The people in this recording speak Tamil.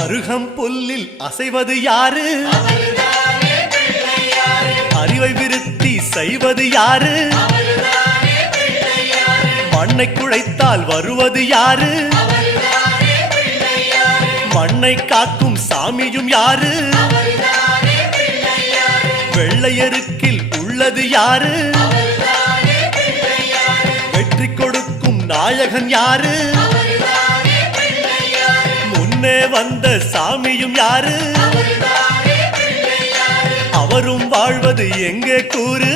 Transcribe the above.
அருகம் புல்லில் அசைவது யாரு? அறிவை விருத்தி செய்வது யாரு? மண்ணை குழைத்தால் வருவது யாரு? மண்ணை காக்கும் சாமியும் யாரு? வெள்ளையருக்கில் உள்ளது யாரு? வெற்றி கொடுக்கும் நாயகன் யாரு? முன்னே வந்த சாமியும் யாரு? அவரும் வாழ்வது எங்கே கூறு?